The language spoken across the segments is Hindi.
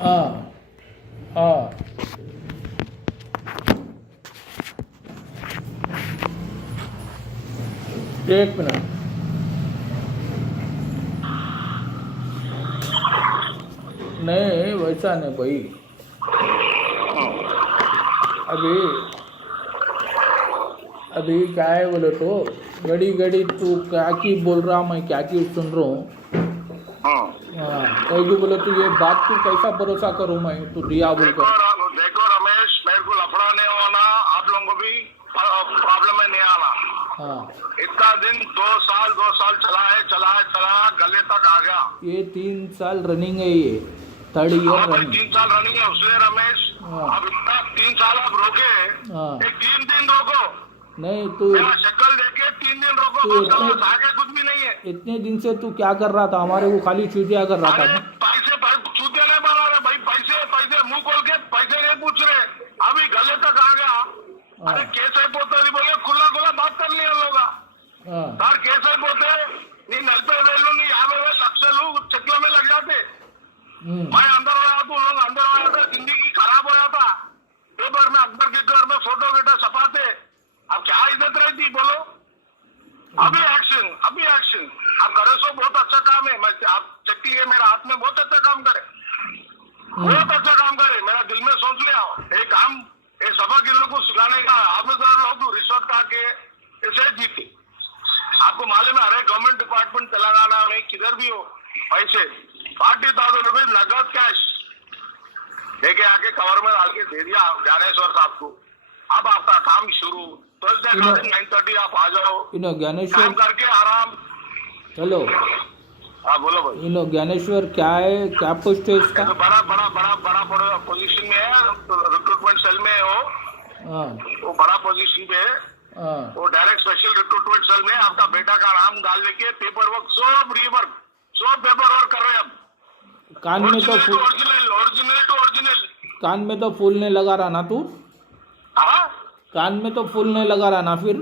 हाँ हाँ एक मिनट। नहीं वैसा नहीं भाई। अभी अभी क्या है बोले तो घड़ी घड़ी तू क्या की बोल रहा, मैं क्या की सुन रहा हूँ। हाँ कहीं को बोले तो ये बात तू कैसा भरोसा करूँ मैं, तू दिया बोल कर। देखो रमेश, मेरे को लफड़ा नहीं होना, आप लोगों को भी प्रॉब्लम में नहीं आना। हाँ इतना दिन 2 साल चला गले तक आ गया। ये 3 साल रनिंग है, ये 3rd ईयर भाई रनिंग। 3 साल रनिंग है उसने रमेश। हाँ अब इतना 3 साल आप रोके, हाँ एक 3 दिन रोको, नहीं तू मेरा शक्ल देखे 3 दिन रोको, तू बस करो, आगे कुछ भी नहीं है। इतने दिन से तू क्या कर रहा था, हमारे को खाली चूतिया कर रहा था अरे ना। पैसे चूतिया नहीं बना रहे भाई, पैसे मुंह खोल के पैसे नहीं पूछ रहे, अभी गले तक आ गया। अरे केस అయిపోతుంది बोले खुला बात कर लिया लोग हाँ సార్ కేసు అయిపోతే నీ 40,000 నీ 50,000 లక్షలు చెక్ల में लग जाते। मैं अंदर आया तो लोग अंदर आया था, जिंदगी खराब हो जाता, पेपर में अकबर के घर में फोटो वेटा छपाते, अब क्या इज्जत रहती बोलो। अभी एक्शन आप करे सो बहुत अच्छा काम है, मैं आप चक्की है मेरा हाथ में, बहुत अच्छा काम करे, बहुत अच्छा काम करे। मेरा दिल में सोच लिया ये काम, ये सबक इन लोग को सिखाने का। ऑफिसर लोग रिश्वत खा के ऐसे जीते। आपको मालूम है, अरे गवर्नमेंट डिपार्टमेंट तेलंगाना में किधर भी हो, पैसे 40,000 रुपए नगद कैश लेके आके कवर में डाल के दे दिया ज्ञानेश्वर साहब को। अब आपका काम शुरू, थर्सडे का दिन 9:30 आप आ जाओ, इनो ज्ञानेश्वर काम करके आराम। चलो। हाँ बोलो भाई। इनो ज्ञानेश्वर क्या है, क्या पोस्ट है इसका? तो बड़ा पोजीशन में है, रिक्रूटमेंट सेल में है हाँ वो बड़ा पोजीशन पे है। हाँ वो डायरेक्ट स्पेशल रिक्रूटमेंट सेल में आपका बेटा का नाम डाल लेके पेपर वर्क सब पेपर वर्क कर रहे हैं अब। कान में तो फूल, ओरिजिनल कान में तो फूल नहीं लगा रहा ना तू? हाँ? कान में तो फूल नहीं लगा रहा ना फिर?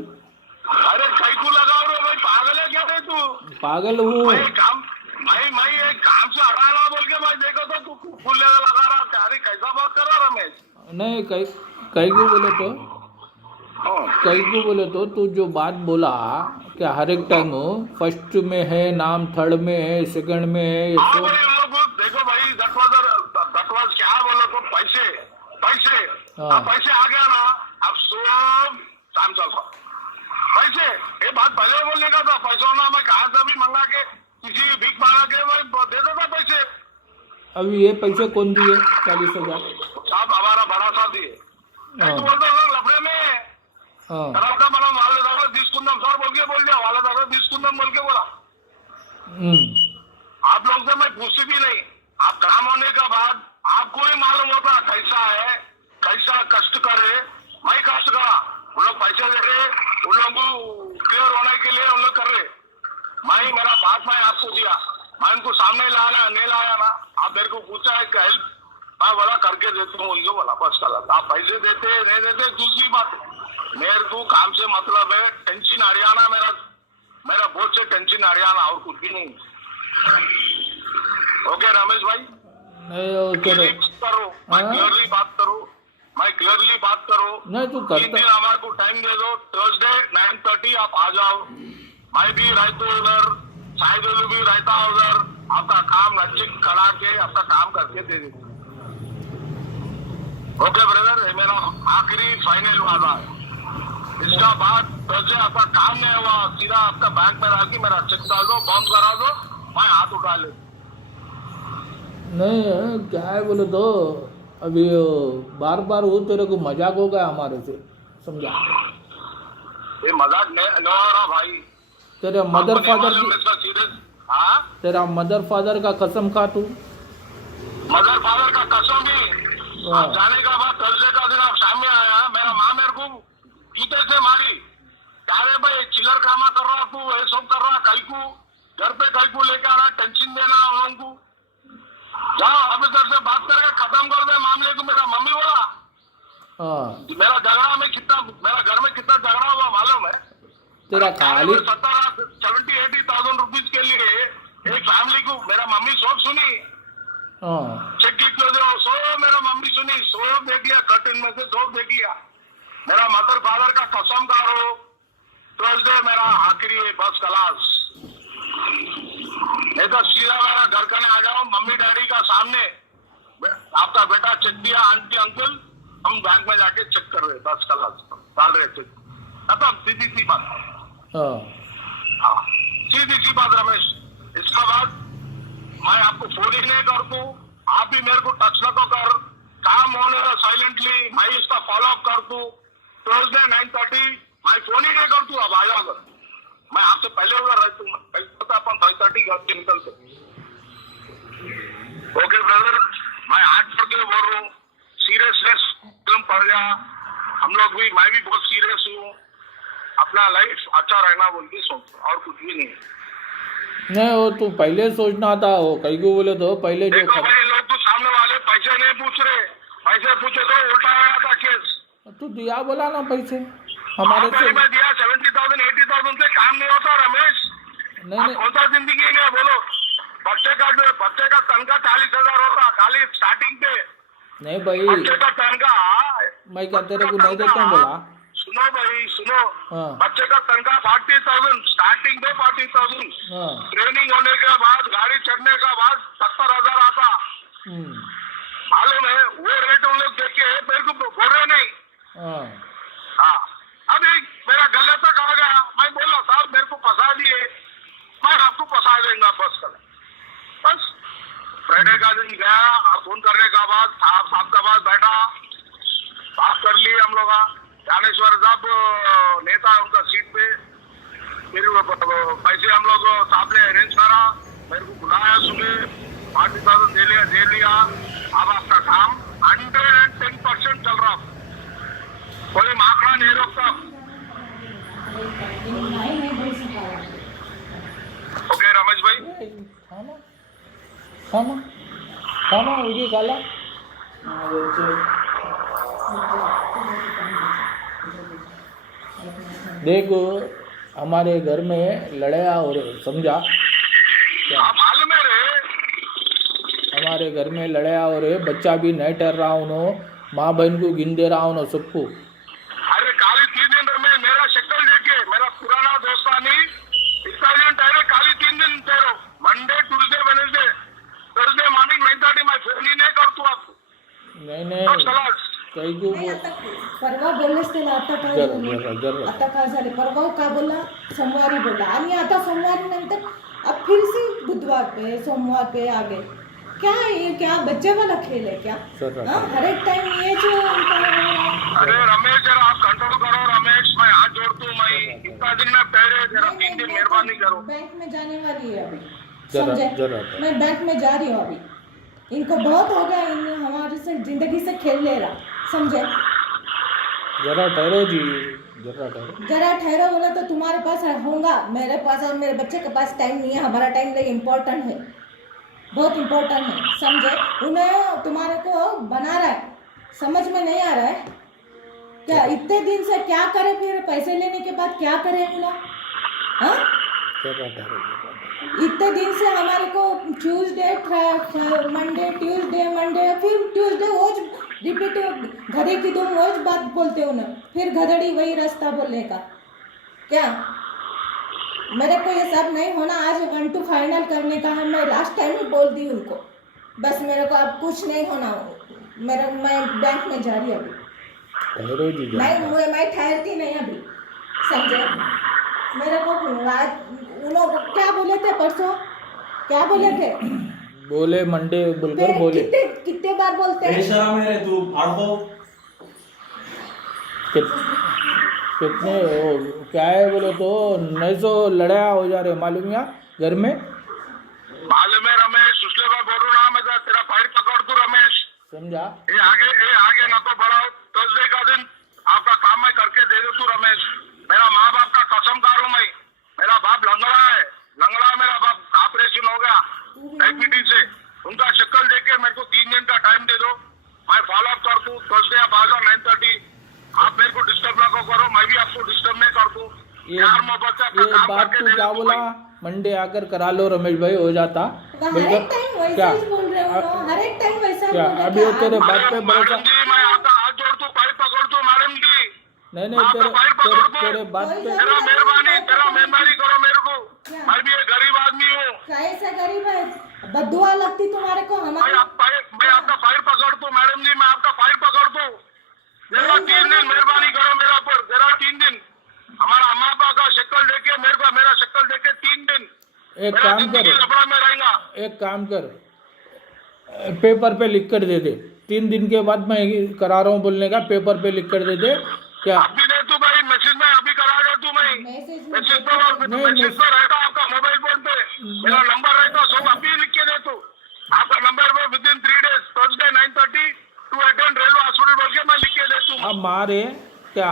अरे कई को लगाओ रे भाई, पागल है क्या रे तू? पागल हूँ मैं एक काम से हटाना बोल के मैं देखो तो तू फूल लगा रहा था। अरे कैसा बात कर रहा रमेश? नहीं। कई को बोले तो कई को बोले तो तू जो बात बोला क्या हर एक टाइम फर्स्ट में है नाम, 3rd में है, 2nd में है, ये हाँ सब। भाई देखो भाई that was क्या बोलो तो पैसे हाँ। अब पैसे आ गया ना, अब सब काम चल रहा। पैसे ये बात पहले बोलने का था, पैसा ना मैं कहा से भी मंगा के किसी भीख मांगा के मैं दे देता पैसे। अभी ये पैसे कौन दिए 40,000? साहब हमारा बड़ा साहब दिए। हाँ। बोलते लोग लफड़े में हाँ మనం వాళ్ళ దగ్గర తీసుకుందాం సార్ बोल दिया, వాళ్ళ దగ్గర తీసుకుందాం बोल के बोला। आप लोग से मैं पूछती भी नहीं, आप काम होने के बाद आपको ही मालूम होता कैसा है, कैसा कष्ट कर रहे। मैं कष्ट करा, उन लोग पैसे दे रहे, उन लोग को क्लियर होने के लिए उन लोग कर रहे। मेरा बात मैं आपको दिया, मैं उनको सामने नहीं लाया ना, आप मेरे को पूछा है हेल्प, मैं बोला करके देता हूँ उनको, बोला बस गलत। आप पैसे देते नहीं देते दूसरी बात, मेरे को काम से मतलब है। टेंशन हरियाणा मेरा बहुत से टेंशन हरियाणा, और कुछ भी नहीं। ओके रमेश भाई, क्लियरली बात करो। नहीं तू 3 दिन हमारे को टाइम दे दो, थर्सडे 9:30 आप आ जाओ। मैं भी रहता हूँ उधर, शायद भी रहता हूँ उधर, आपका काम अच्छे करा के आपका काम करके दे देते। ओके ब्रदर, ये मेरा आखिरी फाइनल वादा है। इसका बाद थर्सडे आपका काम नहीं हुआ, सीधा आपका बैंक में डाल के मेरा चेक डाल दो, बाउंस करा दो, मैं हाथ उठा ले। नहीं क्या है बोले तो अभी बार बार वो तेरे को मजाक हो गया हमारे से, समझा? ये मजाक नहीं हो रहा भाई। तेरे मदर फादर हाँ, तेरा मदर फादर का कसम खा तू। मदर फादर का कसम भी। आप जाने का बाद थर्सडे का दिन आप सामने आया, मेरा माँ मेरे को जूते से मारी, क्या रे भाई चिल्लर कामा कर रहा तू, ये सब कर रहा, कई को घर पे कई को लेकर आना, टेंशन देना उन लोगों को। जाओ ऑफिसर से बात करके खत्म कर दे मामले को। मेरा मम्मी बोला मेरा घर में कितना झगड़ा हुआ मालूम है तेरा? खाली 70-80,000 रुपीज के लिए एक फैमिली को मेरा मम्मी सब सुनी। चेक लिख लो, सुनी, सब देख लिया, कर्टन में से सब देख लिया। मेरा मदर फादर का कसम करो, ट्यूसडे मेरा आखिरी है, बस क्लास। नहीं तो सीधा मेरा घर करने आ जाओ, मम्मी डैडी का सामने आपका बेटा चेक दिया, आंटी अंकल हम बैंक में जाके चेक कर रहे, बस क्लास डाल रहे चेक, खत्म, सीधी सी बात। हाँ, सीधी सी बात रमेश। इसका बाद मैं आपको फोन ही नहीं कर दूं, आप भी मेरे को टच न तो कर, काम होने का साइलेंटली मैं इसका फॉलो अप कर दूं। ट्यूसडे 9:30 मैं फोन ही नहीं कर दूं, अब आ जाओ। मैं आपसे पहले उधर रहता हूँ, पहले अपन 5:30 घर से निकलते। ओके ब्रदर, मैं हाथ पकड़ के बोल रहा हूँ, सीरियसनेस पड़ गया, हम लोग भी, मैं भी बहुत सीरियस हूँ, अपना लाइफ अच्छा रहना बोल के सोच, और कुछ भी नहीं। नहीं वो तू पहले सोचना था, वो कहीं को बोले तो पहले जो देखो भाई, लोग तो सामने वाले पैसे नहीं पूछ रहे, पैसे पूछे तो उल्टा आया था केस। तू दिया बोला ना पैसे हमारे से। मैं दिया 70,000 80,000 से काम नहीं होता रमेश। नहीं कौन सा जिंदगी है बोलो? बच्चे का तनख्वाह 40,000 होता खाली स्टार्टिंग पे। नहीं भाई, बच्चे का तनख्वाह मैं क्या तेरे को नहीं देता हूँ बोला? सुनो भाई सुनो, हाँ। बच्चे का तनख्वाह 40,000 स्टार्टिंग पे, 40,000 हाँ। ट्रेनिंग होने के बाद, गाड़ी चढ़ने का बाद 70,000 आता। मालूम है वो रेट उन लोग देखे, मेरे को बोल रहे नहीं। हाँ, अभी मेरा गले तक आ गया, मैं बोला साहब मेरे को फंसा दिए, मैं आपको फंसा देंगे बस कल। बस फ्राइडे का दिन गया, आप फोन करने का बाद साहब का बाद बैठा, बात कर लिए हम लोग। ज्ञानेश्वर साहब नेता उनका सीट पे, फिर पैसे हम लोग साहब ने अरेंज करा, मेरे को बुलाया, सुबह 40,000 दे लिया। अब आपका काम 110% चल रहा, कोई माखड़ा नहीं रोकता। ओके रमेश भाई, खाना उसी काला। देखो हमारे घर में लड़ाई हो रही, समझा क्या? मालूम है रे, हमारे घर में लड़ाई हो रही, बच्चा भी नहीं ठहर रहा हूँ, माँ बहन को गिन दे रहा हूँ सबको। अरे काली 3 दिन में मेरा शक्ल देखे, मेरा पुराना दोस्तानी इटालियन ठहरे, काली 3 दिन ठहरो, Monday Tuesday Wednesday Thursday morning 9:30 मैं फोन ही नहीं करतू आपको। नहीं काही को परवा बोललेस त्याला, आता काय आता काय झाले? परवा का बोला? सोमवारी बोला, आणि आता सोमवारी नंतर अब फिर से बुधवार पे सोमवार पे आ गए। क्या ये क्या बच्चे वाला खेल है क्या? हर एक टाइम ये जो अरे रमेश जरा आप कंट्रोल करो रमेश, मैं हाथ जोड़ता हूँ, मैं इतना दिन में पहले जरा 3 दिन मेहरबानी करो। बैंक में जाने वाली है अभी, समझे? मैं बैंक में जा रही हूँ अभी, इनको बहुत हो गया, इन हमारे से जिंदगी से खेल ले रहा, समझे? जरा ठहरो जी, जरा ठहरो बोला तो तुम्हारे पास होगा, मेरे पास और मेरे बच्चे के पास टाइम नहीं है। हमारा टाइम लेकिन इम्पोर्टेंट है, बहुत इम्पोर्टेंट है, समझे? उन्हें तुम्हारे को बना रहा है, समझ में नहीं आ रहा है क्या? इतने दिन से क्या करे, फिर पैसे लेने के बाद क्या करे हम लोग? हाँ, इतने दिन से हमारे को ट्यूसडे मंडे फिर ट्यूसडे रोज रिपीट, गधे की तुम रोज बात बोलते हो ना, फिर गधड़ी वही रास्ता बोलने का क्या? मेरे को ये सब नहीं होना, आज 1 to फाइनल करने का है। मैं लास्ट टाइम ही बोल दी उनको, बस मेरे को अब कुछ नहीं होना। मैं बैंक में जा रही अभी, मैं ठहरती नहीं अभी, समझे? मेरे को उन लोग क्या बोले थे परसों, क्या बोले थे? बोले मंडे बोलकर बोले, कितने बार बोलते हैं? मेरे तू कितने क्या है बोले तो 900 लड़ाई हो जा रहे, मालूम या घर में? मालूम है रमेश, उसके बाद बोलू ना, मैं तेरा फाइल पकड़ दूं रमेश, समझा? ये आगे ना तो बढ़ाओ। थर्सडे का दिन आपका काम मैं करके दे दूं तू रमेश, मेरा माँ बाप का कसम खा रहा हूं मैं, मेरा बाप लंगड़ा है, मेरा बाप ऑपरेशन हो गया डायबिटीज से, उनका शक्ल देख के मेरे को 3 दिन का टाइम दे दो, मैं फॉलो अप कर दूं। थर्सडे आप आ जाओ 9:30, आप मेरे को डिस्टर्ब ना करो, मैं भी आपको डिस्टर्ब नहीं कर दूं। ये बात तू क्या बोला? मंडे आकर करा लो रमेश भाई, हो जाता। हर एक टाइम वैसा ही बोल रहे हो, हर एक टाइम वैसा क्या बोले अभी वो क्या? तेरे बात पे भरोसा मैडम जी मैं आपका हाथ जोड़ता हूँ, पैर पकड़ता हूँ मैडम जी। नहीं नहीं तेरे बात पे तेरा मेहरबानी करो मेरे को, क्या? मैं भी एक गरीब आदमी हूँ। कैसे गरीब है? बदुआ लगती तुम्हारे को मैं हमारे। आपका पैर पकड़ता हूँ मैडम जी, मैं आपका पैर पकड़ता हूँ। जरा 3 दिन मेहरबानी करो मेरा पर, जरा 3 दिन हमारा अम्मा पापा का शक्ल देके मेरे को, मेरा शक्ल देके 3 दिन एक मेरा काम जिंदगी कर लफड़ा में रहेगा। एक काम कर पेपर पे लिख कर दे दे 3 दिन के बाद मैं करा रहा हूँ बोलने का, पेपर पे लिख कर दे दे क्या। अभी दे तू भाई, मैसेज में अभी करा दे तू भाई, मैसेज मैसेज में तो रहता आपका मोबाइल फोन पे, मेरा नंबर रहता सब अभी लिख के दे तू आपका नंबर पे within 3 days Thursday 9:30 to attend railway hospital बोल के मैं लिख के दे तू। हमारे क्या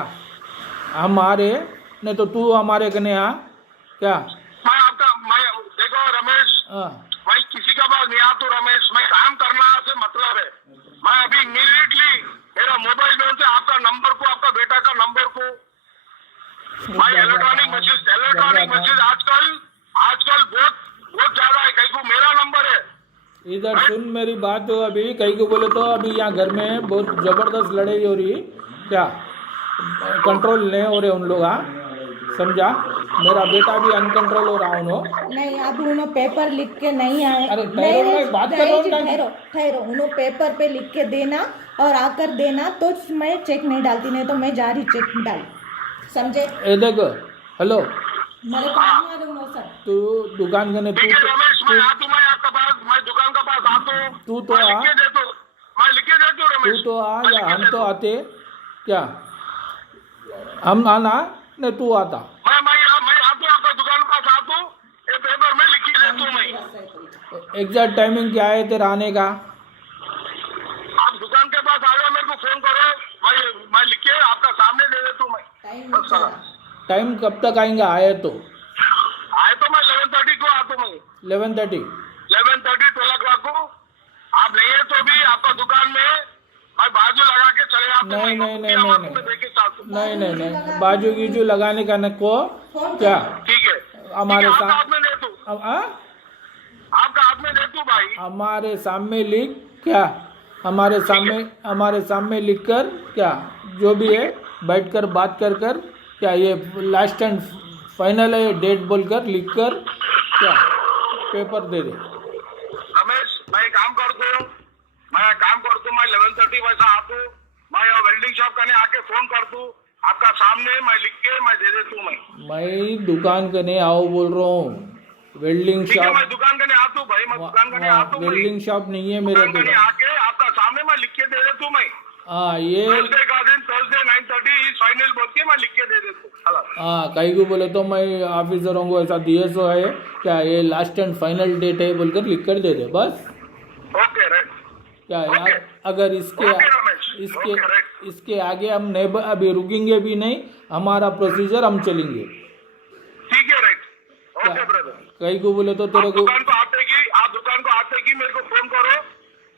हमारे नहीं तो तू हमारे कने आ क्या। मैं देखो रमेश, हाँ भाई किसी का बात नहीं आ तो रमेश, मैं काम करना से मतलब है। मैं अभी इमीडिएटली मेरा मोबाइल में से आपका नंबर को, आपका बेटा का नंबर को, भाई इलेक्ट्रॉनिक मैसेज आजकल बहुत ज्यादा है, कहीं को मेरा नंबर है। इधर सुन मेरी बात हो, अभी कहीं को बोले तो अभी यहाँ घर में बहुत जबरदस्त लड़ाई हो रही क्या, कंट्रोल नहीं हो रहे उन लोग। हाँ समझा, मेरा बेटा भी अनकंट्रोल हो रहा उन्हों। नहीं अब उन्होंने पेपर लिख के नहीं आए। अरे नहीं ठहरो, मैं बात कर रहा हूँ ना। ठहरो उन्होंने पेपर पे लिख के देना और आकर देना तो मैं चेक नहीं डालती, नहीं तो मैं जा रही चेक डाल, समझे। ए देख हेलो, मेरे को नहीं मालूम वो सब। तू दुकान कने ठीक है रमेश, मैं आती, मैं आपके पास, मैं दुकान के पास आता हूँ। तू तो मैं आ, लिख के देता हूँ, मैं लिख के देता हूँ तू रमेश। तो आ मैं या लिख के हम तो देता हूँ। आते क्या, हम आना नहीं तू आता। मैं आता हूँ आपका दुकान के पास आता हूँ, ये पेपर में लिख के देता हूँ मैं। एग्जैक्ट टाइमिंग क्या है तेरा आने का। आप दुकान के पास आ जाओ, मेरे को फोन करो, मैं लिख के आपका सामने दे देता हूँ मैं। टाइम नहीं चला। टाइम कब तक आएंगे, आए तो आए तो मैं 11:30 को आता हूँ, 11:30। 11:30 12 o'clock को। आप नहीं है तो भी आपका दुकान में मैं बाजू लगा के चले जाता हूँ। नहीं, नहीं, नहीं, मैं नहीं, आपको देके साथ हूँ। नहीं बाजू गीजू लगाने का न को क्या ठीक है, हमारे आपका साथ हाथ में दे तू, आपका हाथ में दे तू भाई। हमारे सामने लिख क्या, हमारे सामने लिख कर क्या, जो भी है बैठकर बात कर क्या, ये लास्ट एंड फाइनल है, ये डेट बोलकर लिख कर क्या पेपर दे दे। रमेश मैं काम करता हूँ, मैं 11:30 वैसा आता हूँ, मैं वेल्डिंग शॉप करने आके फोन कर दूँ आपका सामने, मैं लिख के मैं दे देता हूँ। मैं दुकान करने आओ बोल रहा हूँ, वेल्डिंग ठीक है, शॉप। मैं दुकान करने आता हूँ भाई, मैं दुकान करने आता हूँ। वेल्डिंग शॉप नहीं है मेरे दुकान करने को। आके आपका सामने मैं लिख के दे देता हूँ मैं। हाँ ये थर्सडे का दिन थर्सडे 9:30 इज फाइनल बोल के मैं लिख के दे देता हूँ। हाँ कहीं को बोले तो मैं ऑफिसरों को ऐसा दिए सो है क्या, ये लास्ट एंड फाइनल डेट है बोलकर लिख कर दे दे बस। Okay right. क्या Okay. यार, अगर इसके Okay, रमेश. इसके Okay, right. इसके आगे हम नहीं अभी रुकेंगे भी नहीं, हमारा प्रोसीजर हम चलेंगे। ठीक है राइट। Okay brother. कहीं को बोले तो तेरे आप को दुकान को आते की मेरे को फोन करो,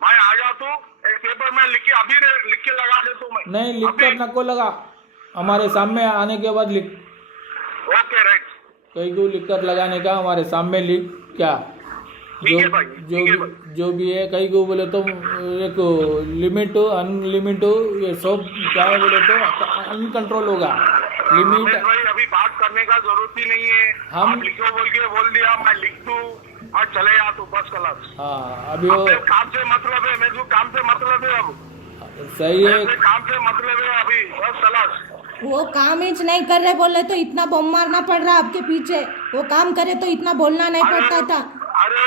मैं आ जाता हूँ, एक पेपर में लिख के अभी लिख के लगा देता हूँ मैं। नहीं लिख कर नको लगा, हमारे सामने आने के बाद लिख। Okay right. कहीं को लिख कर लगाने का, हमारे सामने लिख क्या, ठीक है भाई, ठीक है भाई। जो भी है। कहीं को बोले तो एक लिमिट अनलिमिट ये सब क्या है बोले तो अनकंट्रोल होगा लिमिट। रमेश भाई अभी बात करने का जरूरत ही नहीं है, हम- आप लिखो बोल दिया, मैं लिख दूँ और चले जा तू बस क्लास। हाँ अभी वो काम से मतलब है, मेरे को काम से मतलब है, अब सही है। मेरे काम से मतलब है अभी बस क्लास। वो काम ही नहीं कर रहे बोले तो इतना बम मारना पड़ रहा आपके पीछे, वो काम करे तो इतना बोलना नहीं पड़ता था। अरे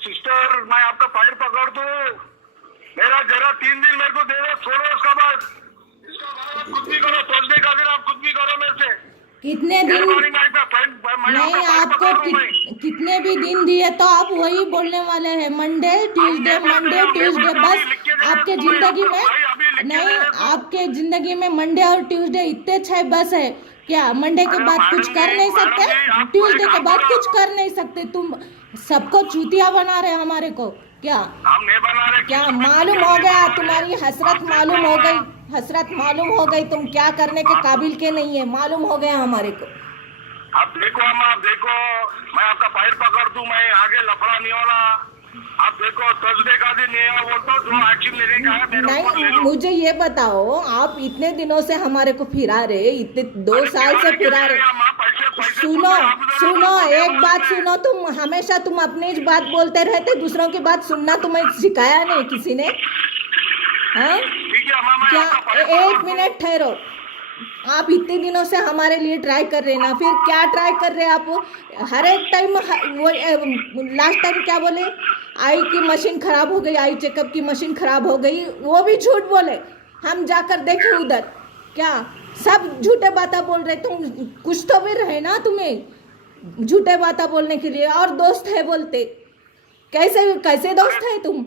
सिस्टर मैं आपका पैर पकड़ दूं, मेरा जरा 3 दिन मेरे को दे दो, छोड़ो उसका बाद, इसका बाद आप खुद भी करो, थर्सडे का दिन आप खुद भी करो मेरे से। कितने दिन मेहरबानी मैं आपका पैर नहीं, आपको पकड़ दूं मैं। कितने भी दिन दिए तो आप वही बोलने वाले हैं, मंडे ट्यूसडे बस। आपके जिंदगी में नहीं, आपके जिंदगी में मंडे और ट्यूसडे इतने 6 बस है क्या, मंडे के बाद कुछ कर नहीं सकते, ट्यूसडे के बाद कुछ कर नहीं सकते, तुम सबको चूतिया बना रहे हमारे को क्या। हम नहीं बना रहे, क्या मालूम हो गया, तुम्हारी हसरत मालूम हो गई, हसरत मालूम हो गई, तुम क्या करने के काबिल के नहीं है, मालूम हो गया हमारे को। आप देखो अम्मा, आप देखो, मैं आपका पैर पकड़ दूं, मैं आगे लफड़ा नहीं होना, आप देखो थर्सडे का दिन ये है, बोलता हूँ जो एक्शन लेने का है मेरे ऊपर ले नहीं, लो। मुझे ये बताओ, आप इतने दिनों से हमारे को फिरा रहे, इतने 2 साल से फिरा रहे। सुनो सुनो, एक बात सुनो, तुम हमेशा तुम अपनी ही बात बोलते रहते, दूसरों की बात सुनना तुम्हें सिखाया नहीं किसी ने? हाँ, ठीक है मामा, क्या? आपका फाइल एक मिनट ठहरो, आप इतने दिनों से हमारे लिए ट्राई कर रहे ना, फिर क्या ट्राई कर रहे आप? हर एक टाइम वो लास्ट टाइम क्या बोले? आई की मशीन खराब हो गई, आई चेकअप की मशीन खराब हो गई, वो भी झूठ बोले। हम जाकर देखे उधर, क्या सब झूठे बातें बोल रहे? तुम कुछ तो भी रहे ना तुम्हें झूठे बातें बोलने के लिए, और दोस्त है बोलते। कैसे कैसे दोस्त है तुम?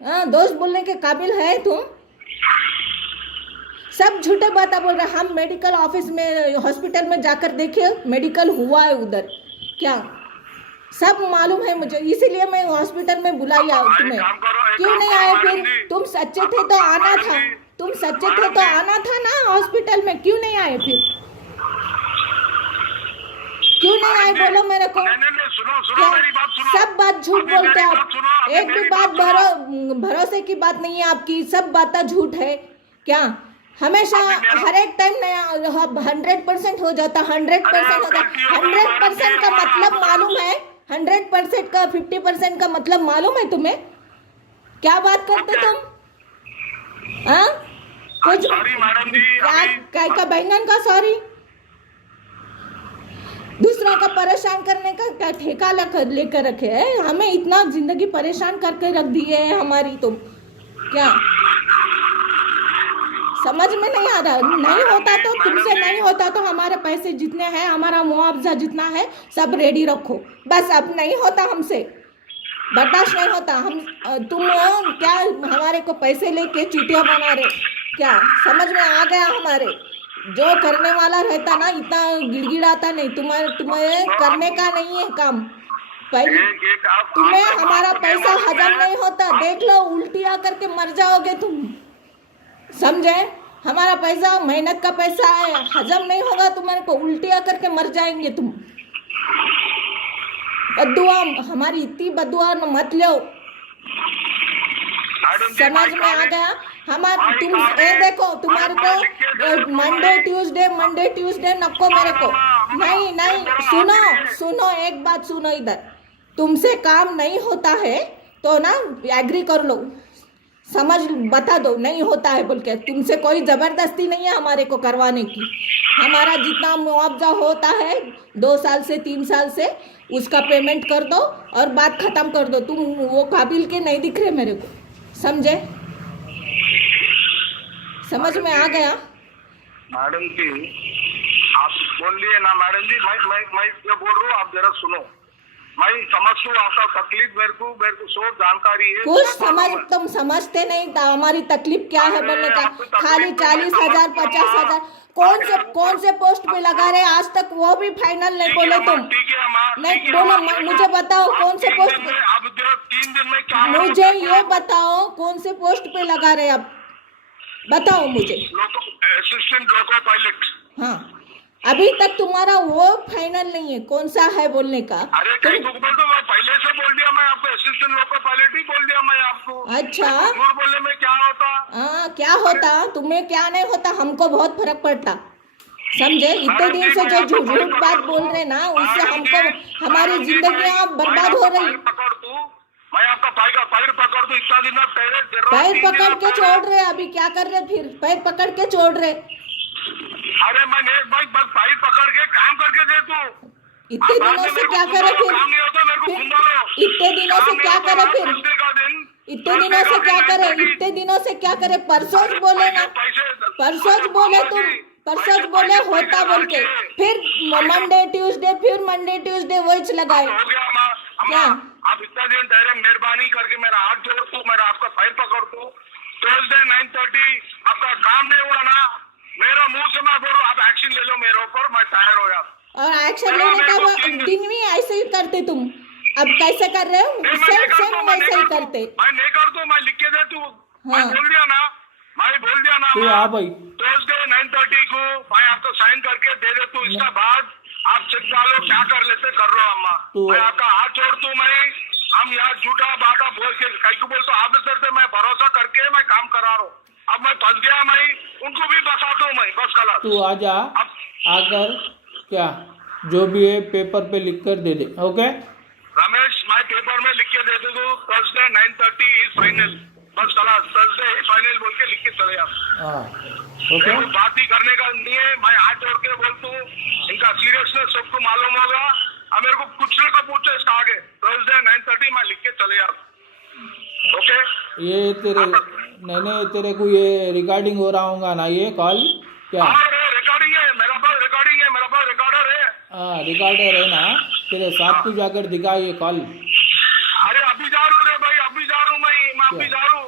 हाँ, दोस्त बोलने के काबिल है तुम? सब झूठे बातें बोल रहे। हम मेडिकल ऑफिस में, हॉस्पिटल में जाकर देखे, मेडिकल हुआ है उधर, क्या सब मालूम है मुझे, इसीलिए मैं हॉस्पिटल में बुलाया तुम्हें। क्यों नहीं आए फिर? तुम सच्चे थे तो आना था, तुम सच्चे थे तो आना था ना हॉस्पिटल में, क्यों नहीं आए फिर? क्यों नहीं आए बोलो मेरे को? नहीं, सुनो क्या? मेरी बात सुनो। सब बात झूठ अभी बोलते मेरी आप, बात सुनो, अभी एक भी मेरी बात बात सुनो। भरोसे की बात नहीं है आपकी, सब बातें झूठ है। क्या हमेशा हर एक टाइम नया 100% हो जाता, 100% हो जाता? 100% का मतलब मालूम है? 100% का 50% का मतलब मालूम है तुम्हें? क्या बात करते तुम? हाँ, कुछ सॉरी मैडम जी, क्या? अभी काय का बैंगन का सॉरी? दूसरों का परेशान करने का क्या ठेका लेकर रखे है? हमें इतना जिंदगी परेशान करके रख दी है हमारी, तुम क्या समझ में नहीं आ रहा? नहीं होता तो तुमसे नहीं होता तो हमारे पैसे जितने हैं, हमारा मुआवजा जितना है सब रेडी रखो, बस। अब नहीं होता हमसे, बर्दाश्त नहीं होता। हम तुम क्या हमारे को पैसे लेके चीटियां बना रहे? क्या समझ में आ गया? हमारे जो करने वाला रहता ना, इतना गिड़गिड़ाता नहीं। तुम्हें करने का नहीं है काम पहले। एक आप तुम्हें आपका हमारा बात पैसा मालूम हजम है? नहीं होता, देख लो, उल्टियां करके मर जाओगे तुम, समझे? हमारा पैसा मेहनत का पैसा है, हजम नहीं होगा तुम्हारे को, उल्टियां करके मर जाएंगे तुम। बद्दुआ, हमारी इतनी बद्दुआ मत लो, मैडम जी, समझ में आ गया? हमारे तुम ये देखो, तुम्हारे को मंडे ट्यूसडे नको मेरे को। नहीं नहीं, सुनो एक बात सुनो, इधर तुमसे काम नहीं होता है तो ना एग्री कर लो, समझ बता दो नहीं होता है बोल के। तुमसे कोई जबरदस्ती नहीं है हमारे को करवाने की। हमारा जितना मुआवजा होता है 2 साल से 3 साल से, उसका पेमेंट कर दो और बात खत्म कर दो। तुम वो काबिल के नहीं दिख रहे मेरे को, समझे? समझ में आ गया? मैडम जी आप बोल लिए ना मैडम जी, मैं ये बोल रहा हूँ, आप जरा सुनो। मैं समझता हूँ आपका तकलीफ, मेरे को सब जानकारी है। कुछ तुम समझते नहीं था हमारी तकलीफ क्या है बोलने का। खाली 40,000 50,000 कौन से पोस्ट पे लगा रहे आज तक, वो भी फाइनल नहीं बोले तुम। ठीक है अम्मा, नहीं बोलो, मुझे बताओ कौन से पोस्ट पे। अब 3 दिन में क्या मुझे ये बताओ कौन से पोस्ट पे लगा रहे अब, बताओ मुझे। Assistant loco pilot. हाँ, अभी तक तुम्हारा वो फाइनल नहीं है कौन सा है बोलने का। अरे कहीं तो बोल दो, मैं पहले से बोल दिया, मैं आपको असिस्टेंट लोको पायलट ही बोल दिया मैं आपको। अच्छा, झूठ बोलने में क्या होता? हाँ, क्या होता? तुम्हें क्या नहीं होता, हमको बहुत फर्क पड़ता, समझे? इतने दिन से जो झूठ बात बोल रहे ना, उससे हमको हमारी जिंदगियां बर्बाद हो रही। मैं आपका पैर पकड़ दूं, इतना दिन आप पैर पकड़ के छोड़ रहे, अभी क्या कर रहे? फिर पैर पकड़ के छोड़ रहे। अरे मैंने भाई बस पैर पकड़ के काम करके दे तू। इतने दिनों से क्या करे फिर? इतने दिनों से क्या करे फिर? इतने दिनों से क्या करे? इतने दिनों से क्या करे? परसों बोले ना, परसों बोले तुम, परसों बोले होता बोल के, फिर मंडे ट्यूसडे वही लगाए। क्या आप इतना दिन डायरेक्ट मेहरबानी करके मेरा हाथ जोड़ तू, मेरा आपका फाइल पकड़ तू। ट्यूसडे 9:30 आपका काम नहीं हुआ ना, मेरा मुंह से मैं बोलूं, आप एक्शन ले लो मेरे ऊपर, मैं टायर हो गया। और एक्शन लेने का वो दिन भी ऐसे ही करते तुम, अब कैसे कर रहे हो? सेम वैसे ही करते। मैं नहीं करता, मैं लिख के दे तू। मैं बोल दिया ना, मैं बोल दिया ना। तो हाँ भाई, ट्यूसडे 9:30 को मैं आपको साइन करके दे दे तू। इसका बाद आप चेक डालो, क्या कर लेते कर लो अम्मा। तो मैं आपका हाथ जोड़ तू, मैं हम हम यहाँ झूठा बाटा बोल के कहीं को बोलते ऑफिसर से मैं भरोसा करके मैं काम करा रहा हूँ। अब मैं फंस गया, मैं उनको भी फंसाता हूँ मैं, बस खलास। तू आजा, आकर क्या जो भी है पेपर पे लिख कर दे दे। ओके रमेश, मैं पेपर में लिख के दे दूँ थर्सडे 9:30 इज फाइनल, बस खलास। थर्सडे फाइनल बोल के लिख के चले आप। हाँ ओके कोई बात ही करने का नहीं है। मैं हाथ जोड़ के बोलता हूँ, इनका सीरियसनेस सबको मालूम होगा। अब मेरे को पूछने को पूछे इसका आगे थर्सडे 9:30 मैं लिख के चले आप। ओके ये तेरे नहीं तेरे को ये रिकॉर्डिंग हो रहा होगा ना ये कॉल क्या? हाँ रिकॉर्डिंग है मेरा पास, रिकॉर्डिंग है मेरा पास, रिकॉर्डर है। हाँ रिकॉर्डर है ना, तेरे साथ को जाकर दिखा ये कॉल। अरे अभी जा रू रे भाई, अभी जा रू मैं अभी जा रू।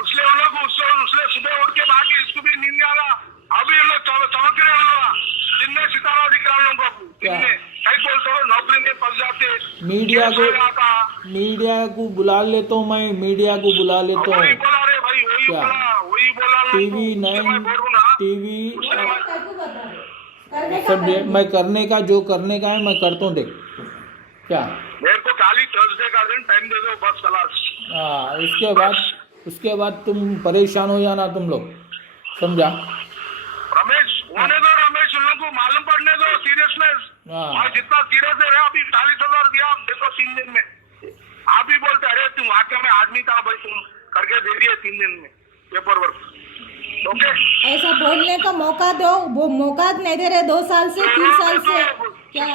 उसने उन लोग उसने सुबह उठ के बाकी इसको भी नींद नहीं आ रहा। अभी ये लोग चमक रहे हैं, दिन में सितारा दिख रहा है लोगों को। दिन में कहीं बोलते हो नौकरी में फंस जाते। मीडिया को बुला लेता हूँ मैं, मीडिया को बुला लेता हूँ। वही बोला रे भाई, वही बोला। टीवी 9 टीवी सब मैं करने का जो करने का है मैं करता हूँ। देख क्या मेरे को खाली थर्सडे का दिन टाइम दे दो बस खलास। हाँ उसके बाद तुम परेशान हो जाना तुम लोग, समझा? रमेश होने दो, रमेश उन लोगों को मालूम पड़ने दो सीरियसनेस। और जितना सीरियस है अभी 40,000 दिया आप देखो 3 दिन में। आप भी बोलते अरे तुम वाकई में आदमी था भाई, तुम करके दे दिए 3 दिन में पेपर वर्क। ओके ऐसा बोलने का मौका दो, वो मौका नहीं दे रहे 2 साल से 3 साल से क्या?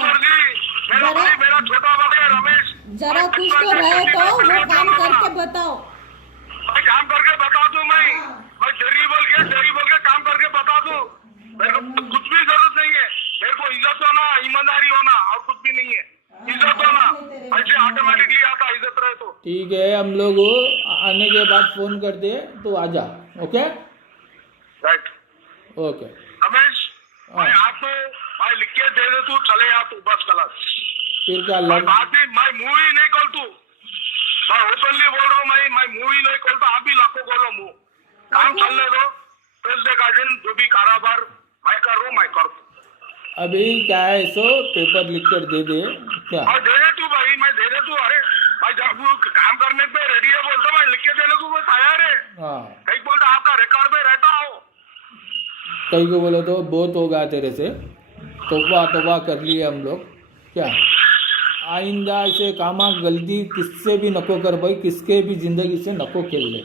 मेरा छोटा भाई है रमेश, जरा कुछ तो रहे तो वो काम करके बताओ। मैं काम करके बता दूं, मैं जरी बोल के काम करके बता दूं। मेरे को कुछ भी जरूरत नहीं है। मेरे को इज्जत होना, ईमानदारी होना और कुछ भी नहीं है। इज्जत होना ऐसे ऑटोमेटिकली आता, इज्जत रहे तो ठीक है। हम लोग आने के बाद फोन कर दे तो आजा। ओके राइट ओके रमेश, मैं आपको मैं लिख के दे दे तू चले आ तू बस क्लास। फिर क्या बात भी मैं मूवी नहीं खोल तू, मैं ओपनली बोल रहा हूँ। मैं मूवी नहीं खोलता, आप भी लाखों खोलो मुंह, काम चलने दो। थर्सडे का दिन जो भी कारोबार मैं कर रहा हूँ मैं करूँ। अभी क्या है सो पेपर लिख कर दे दे क्या? और दे दे तू भाई, मैं दे दे तू। अरे भाई जब काम करने पे रेडी है बोलता मैं लिख के देने को वो तैयार है। कहीं बोलता आपका रिकॉर्ड पे रहता हो। कहीं को बोले तो बहुत होगा तेरे से, तोबा कर लिए हम लोग क्या? आइंदा ऐसे कामा गलती किससे भी नको कर भाई, किसके भी जिंदगी से नको खेल ले।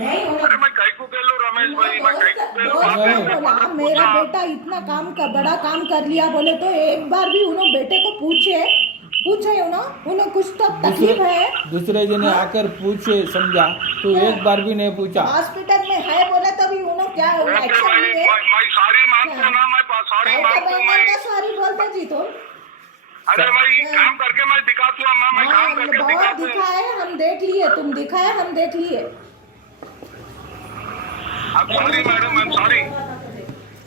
अरे मैं कहीं को खेलूं रमेश भाई, मैं कहीं को खेलूं। मेरा बेटा इतना काम का बड़ा काम कर लिया बोले तो एक बार भी उन्होंने बेटे को पूछे उन्हें कुछ तो तकलीफ है। दूसरे जने आकर पूछे, समझा? तो एक बार भी नहीं पूछा। हॉस्पिटल में है बोले तभी उन्होंने क्या एक्शन लिए? मैं सारी मांगता ना, मैं सारी मांगता सारी बोलते जी तुम। अरे मैं काम करके मैं दिखाता हूँ अम्मा, मैं काम करके बहुत दिखाए हम देख लिए, तुम दिखाए हम देख लिए। Sorry madam, I am sorry.